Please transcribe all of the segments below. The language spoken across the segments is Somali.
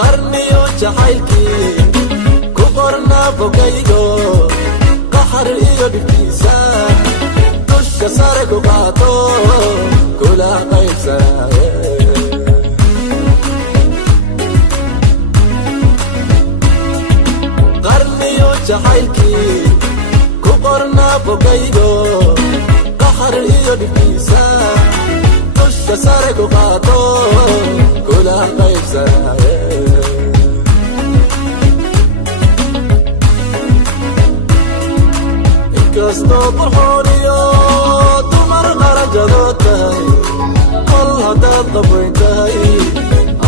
qarniyo jacaylkii ku qorna bogaygo qaxar iyo dhibkiisa dusha sare ku qaato kula qaybsanaaye qarniyo jacaylkii ku qorna bogaygo qaxar iyo dhibkiisa dusha sare ku qaato kula qaybsanaaye inkastoo qurxooniyo dumar qarajadoo tahay kol haddaad qabayn tahay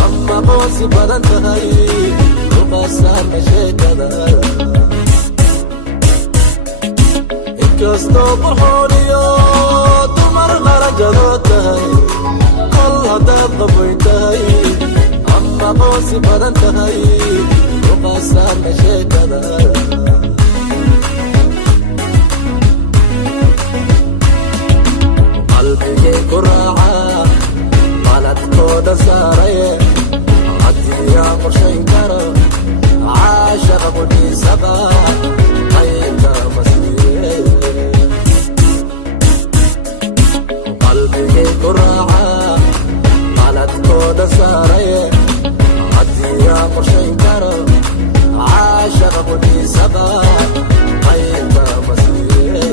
ama qoonsi badan tahay uqasaarka sheekada inkastoo qurxooniyo dumar qarajadoo tahay kol haddaad qabayn tahay ama qoonsi badan tahay uqasaarka sheekada qalbigay ku raaca qaladkooda saaraye hadiyaa qorshayn karo caashaqa qudhiisaba qaybta masiire qalbigay ku raaca qaladkooda saaraye hadiyaa qorshayn karo caashaqa qudhiisaba qaybta masiire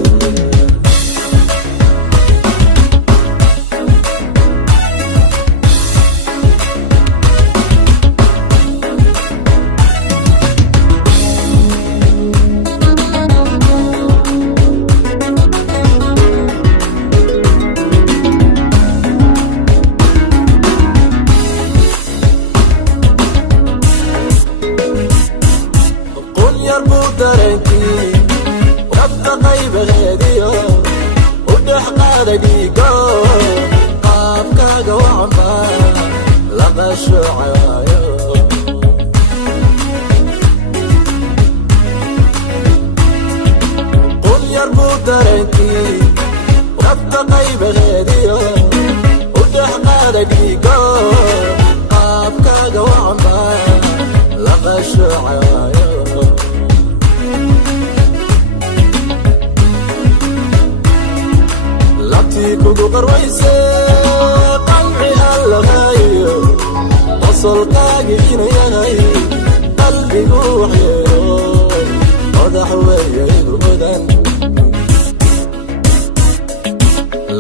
wabta qaybaheediyo u dhex qaada dhiigo qaabkaaga wacanba laga shoocaayo qun yar buu dareenkii wabta qaybaheediyo u dhex qaada dhiigo qaabkaaga wacanba laga shoocaayo labtii kugu qarwayse qanci aan lahaayo qosolkaagi inuu yahay qalbigu waxyeelo madax weeye igu mudan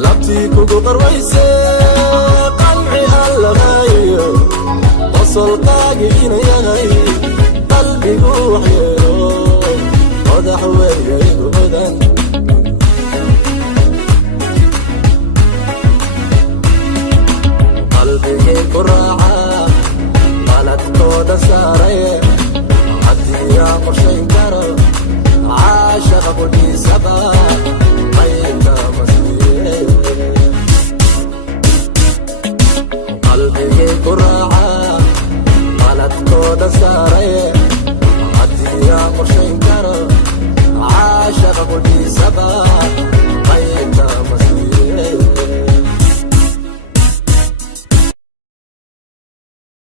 labtii kugu qarwayse qanci aan lahaayo qosolkaagi inuu yahay qalbigu waxyeelo madax weeye igu mudan qalbigay ku raaca qaladkooda saaraye hadiyaa qorshayn karo caashaqa qudhiisaba qaybta masiire qalbigay ku raaca qaladkooda saaraye hadiyaa qorshayn karo caashaqa qudhiisaba